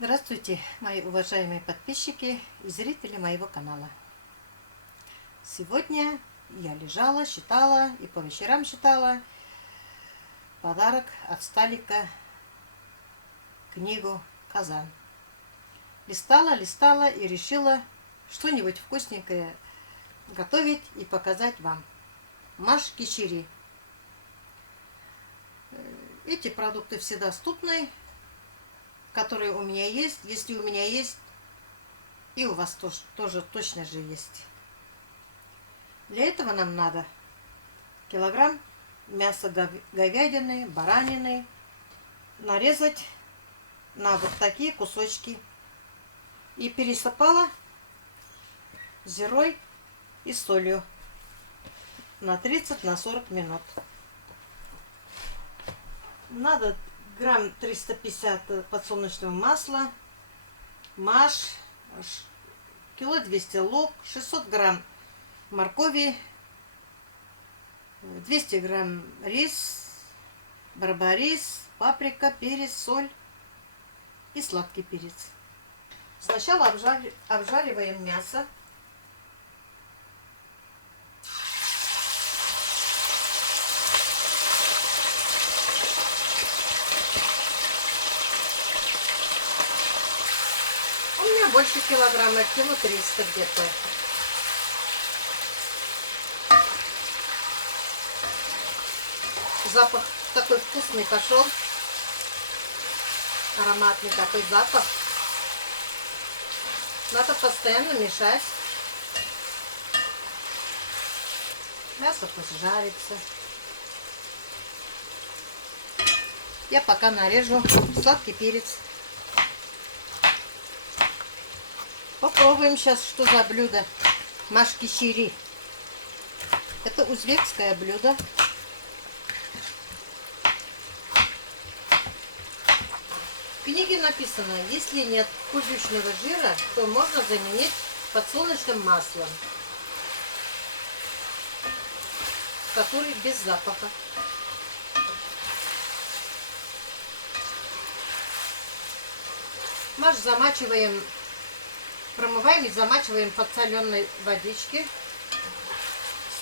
Здравствуйте, мои уважаемые подписчики и зрители моего канала. Сегодня я лежала, считала и по вечерам считала подарок от Сталика, книгу «Казан». Листала и решила что-нибудь вкусненькое готовить и показать вам. Маш кичери. Эти продукты все доступны, которые у меня есть. Если у меня есть, и у вас тоже точно же есть. Для этого нам надо килограмм мяса говядины, баранины, нарезать на вот такие кусочки и пересыпала зирой и солью на 30-40 минут. Надо грамм 350 подсолнечного масла, маш, кило 200 лук, 600 грамм моркови, 200 грамм рис, барбарис, паприка, перец, соль и сладкий перец. Сначала обжариваем мясо. У меня больше килограмма, кило 300 где-то. Запах такой вкусный пошел. Ароматный такой запах. Надо постоянно мешать. Мясо пусть жарится. Я пока нарежу сладкий перец. Попробуем сейчас, что за блюдо. Маш кичери. Это узбекское блюдо. В книге написано, если нет курячного жира, то можно заменить подсолнечным маслом, который без запаха. Маш замачиваем, промываем и замачиваем в подсоленной водичке.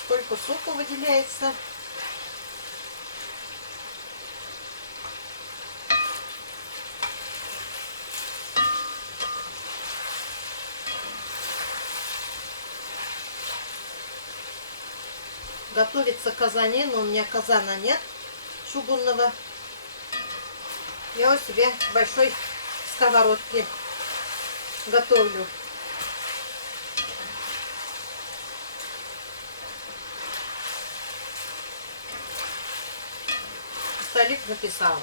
Сколько сока выделяется. Готовится в казане, но у меня казана нет чугунного. Я у себя в большой сковородке готовлю. Сталик написал: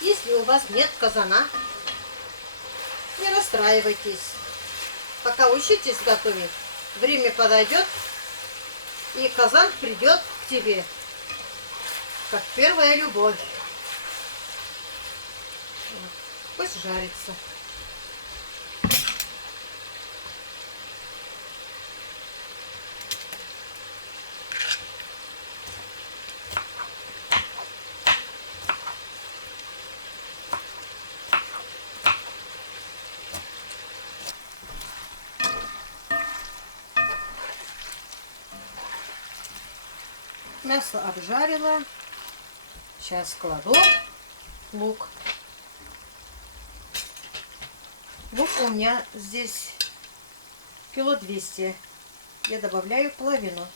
если у вас нет казана, не расстраивайтесь. Пока учитесь готовить, время подойдет, и казан придет к тебе, как первая любовь. Пусть жарится. Мясо обжарила. Сейчас кладу лук. Лук у меня здесь кило 200. Я добавляю половину.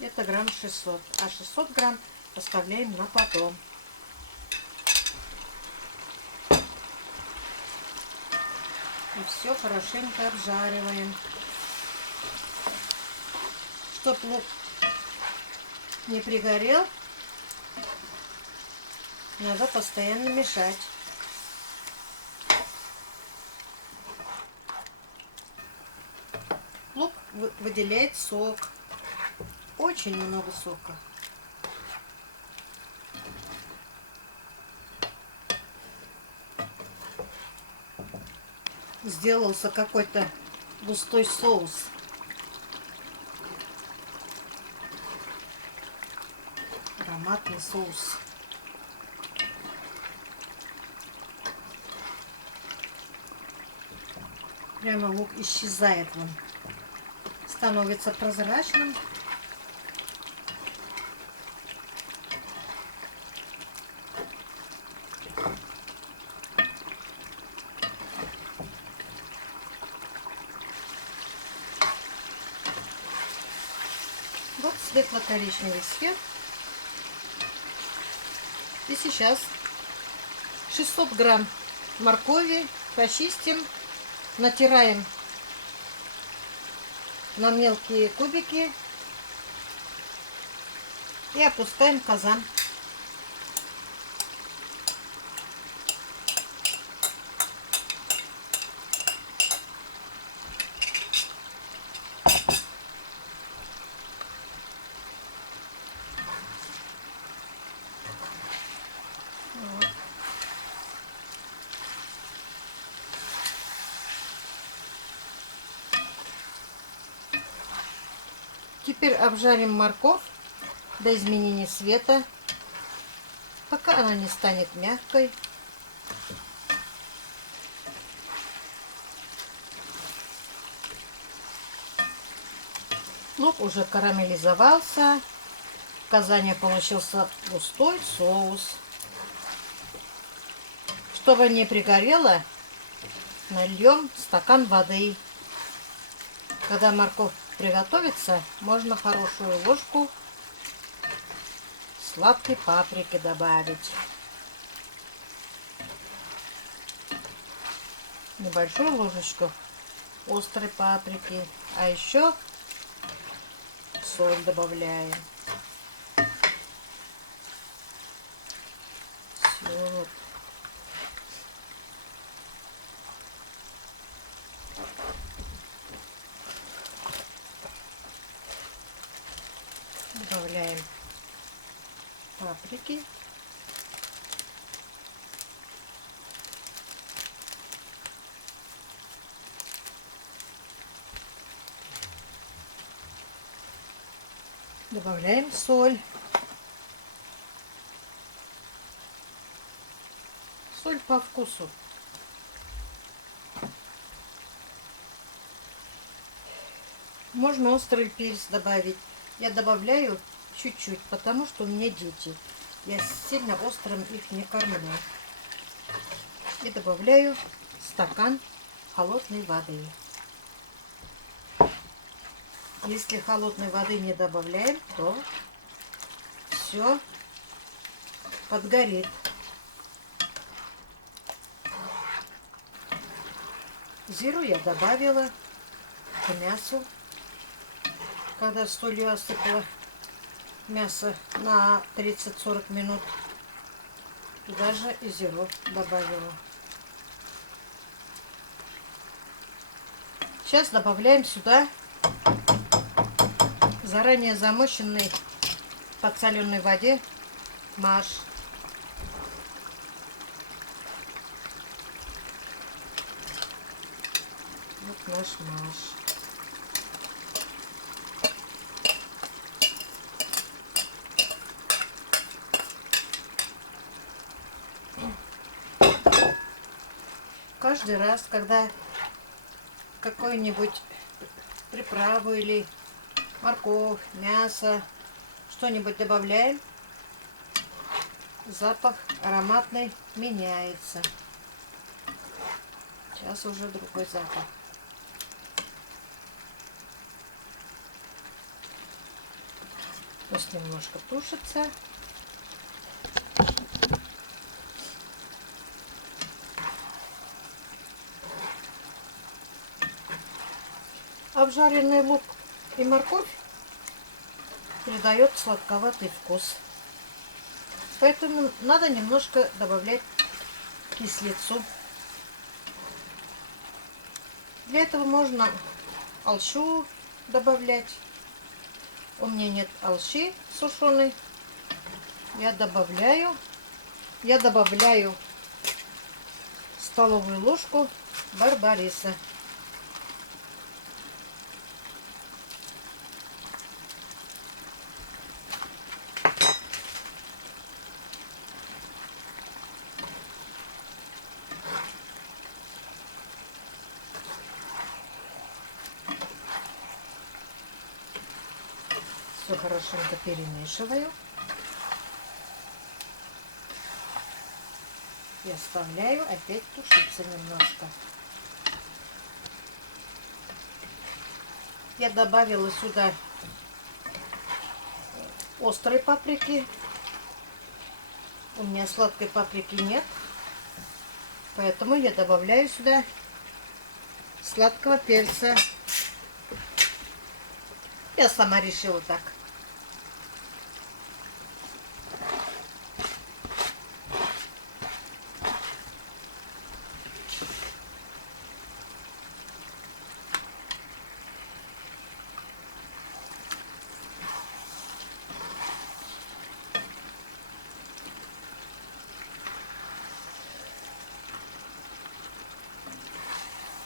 Это грамм 600. А 600 грамм оставляем на потом. И все хорошенько обжариваем. Чтоб лук не пригорел, надо постоянно мешать. Лук выделяет сок. Очень много сока. Сделался какой-то густой соус. Ароматный соус. Прямо лук исчезает вон. Становится прозрачным. Вот светло-коричневый цвет. И сейчас 600 грамм моркови почистим, натираем на мелкие кубики и опускаем в казан. Вот. Теперь обжарим морковь до изменения цвета, пока она не станет мягкой. Лук уже карамелизовался. В казане получился густой соус. Чтобы не пригорело, нальем стакан воды. Когда морковь приготовится, можно хорошую ложку сладкой паприки добавить. Небольшую ложечку острой паприки. А еще соль добавляем. Все. Добавляем паприки. Добавляем соль. Соль по вкусу. Можно острый перец добавить. Я добавляю чуть-чуть, потому что у меня дети. Я сильно острым их не кормлю. И добавляю стакан холодной воды. Если холодной воды не добавляем, то все подгорит. Зиру я добавила к мясу, когда солью осыпала мясо на 30-40 минут. Туда же и зиру добавила. Сейчас добавляем сюда заранее замоченный в подсоленной воде маш. Вот наш маш. Каждый раз, когда какую-нибудь приправу или морковь, мясо, что-нибудь добавляем, запах ароматный меняется. Сейчас уже другой запах. Пусть немножко тушится. Обжаренный лук и морковь придает сладковатый вкус. Поэтому надо немножко добавлять кислицу. Для этого можно олщу добавлять. У меня нет олщи сушеной. Я добавляю столовую ложку барбариса. Все хорошенько перемешиваю. И оставляю опять тушиться немножко. Я добавила сюда острой паприки. У меня сладкой паприки нет. Поэтому я добавляю сюда сладкого перца. Я сама решила так.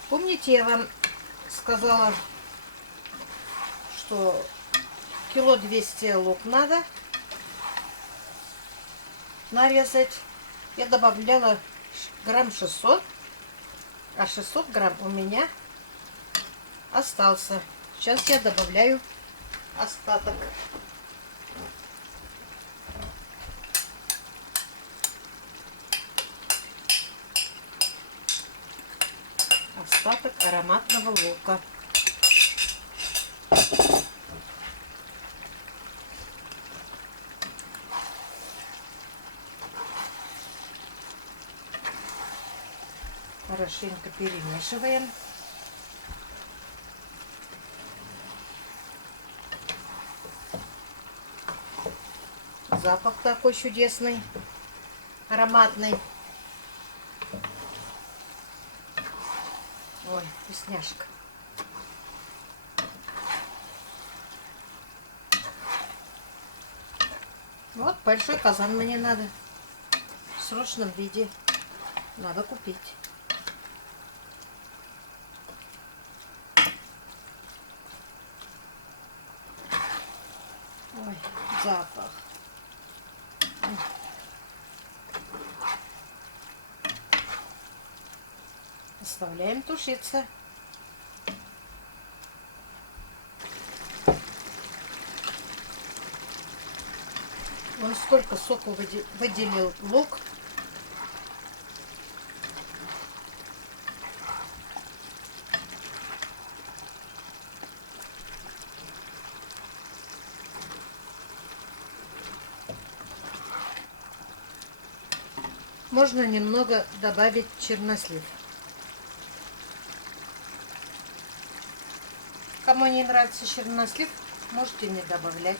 Помните, я вам сказала, что кило 200 лук надо нарезать. Я добавляла грамм 600, а 600 грамм у меня остался. Сейчас я добавляю остаток. Остаток ароматного лука. Хорошенько перемешиваем. Запах такой чудесный, ароматный. Ой, вкусняшка. Вот большой казан мне надо. В срочном виде. Надо купить. Ой, запах. Оставляем тушиться. Вон сколько соку выделил лук. Можно немного добавить чернослив. Кому не нравится чернослив, можете не добавлять.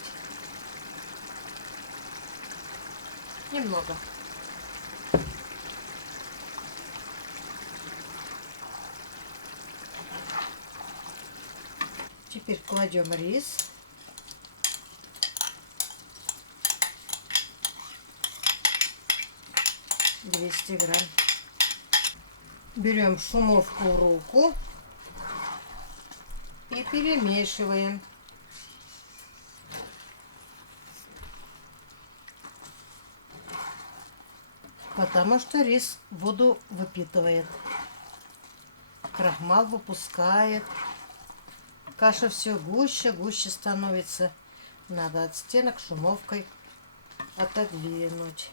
Немного. Теперь кладем рис. — 200 грамм. Берем шумовку в руку и перемешиваем. Потому что рис воду выпитывает. Крахмал выпускает. Каша все гуще, гуще становится. Надо от стенок шумовкой отодвинуть.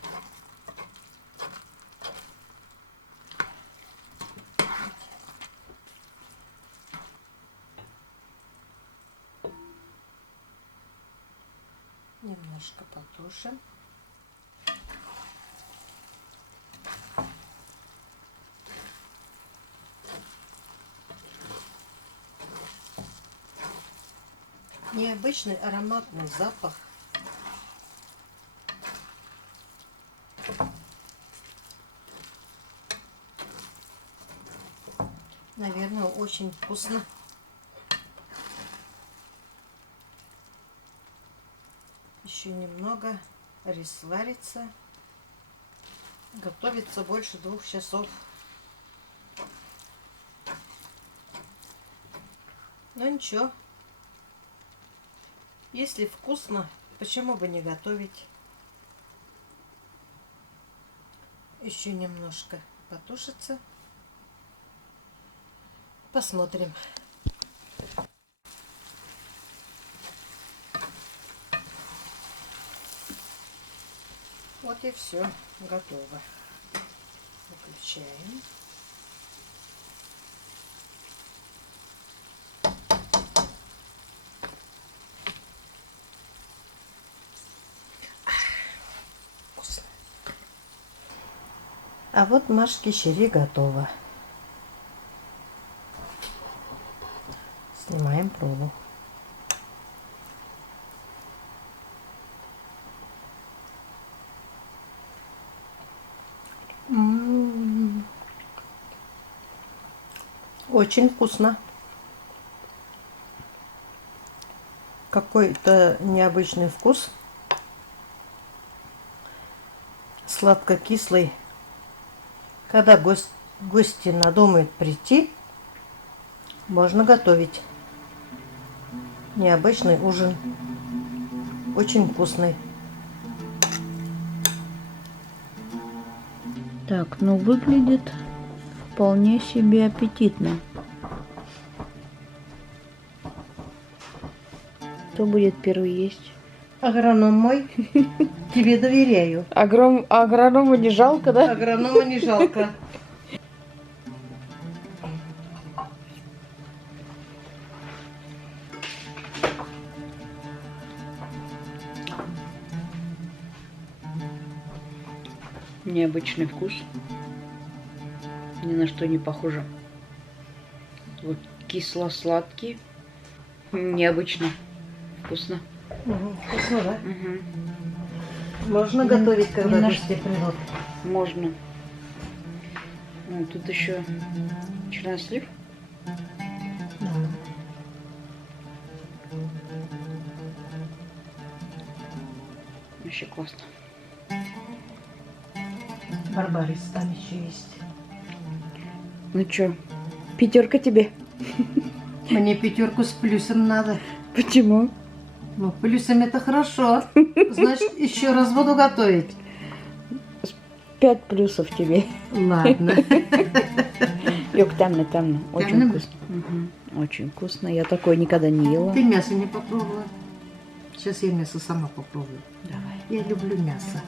Немножко потушим. Необычный ароматный запах. Наверное, очень вкусно. Еще немного. Рис варится. Готовится больше 2 часов. Но ничего. Если вкусно, почему бы не готовить? Еще немножко потушится. Посмотрим. Вот и все, готово. Выключаем. Вкусно. А вот Машки щери готово. Снимаем пробу. Очень вкусно. Какой-то необычный вкус. Сладко-кислый. Когда гости надумают прийти, можно готовить. Необычный ужин. Очень вкусный. Так, ну выглядит вполне себе аппетитно. Кто будет первый есть? Агроном мой, тебе доверяю. Агроному не жалко, да? Агронома не жалко. Необычный вкус. Ни на что не похоже. Вот кисло-сладкий. Необычно. Вкусно. Вкусно, да? Угу. Можно готовить, когда на гости придут. Можно. Тут еще чернослив. Да. Вообще классно. Барбарис там еще есть. Ну чё, 5 тебе? Мне 5 с плюсом надо. Почему? Ну, плюсом это хорошо. Значит, еще раз буду готовить. 5 плюсов тебе. Ладно. Ёк, темно. Очень Темно? вкусно. Угу. Очень вкусно. Я такое никогда не ела. Ты мясо не попробовала? Сейчас я мясо сама попробую. Давай. Я люблю мясо.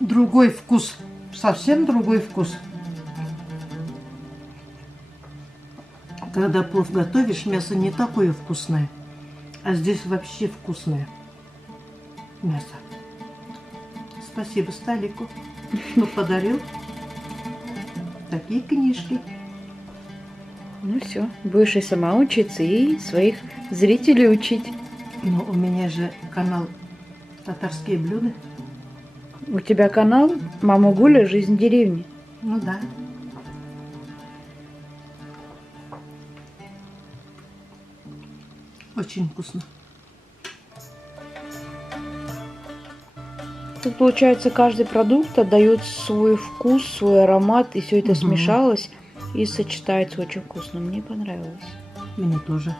Другой вкус. Совсем другой вкус. Когда плов готовишь, мясо не такое вкусное. А здесь вообще вкусное мясо. Спасибо Сталику, что подарил такие книжки. Ну все, будешь и сама учиться, и своих зрителей учить. Но у меня же канал «Татарские блюда». У тебя канал «Мама Гуля. Жизнь деревни». Ну да. Очень вкусно. Тут, получается, каждый продукт отдает свой вкус, свой аромат, и все это смешалось и сочетается очень вкусно. Мне понравилось. Мне тоже.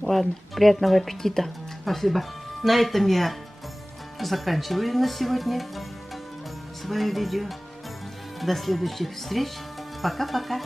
Ладно, приятного аппетита. Спасибо. На этом я заканчиваю на сегодня свое видео. До следующих встреч. Пока-пока.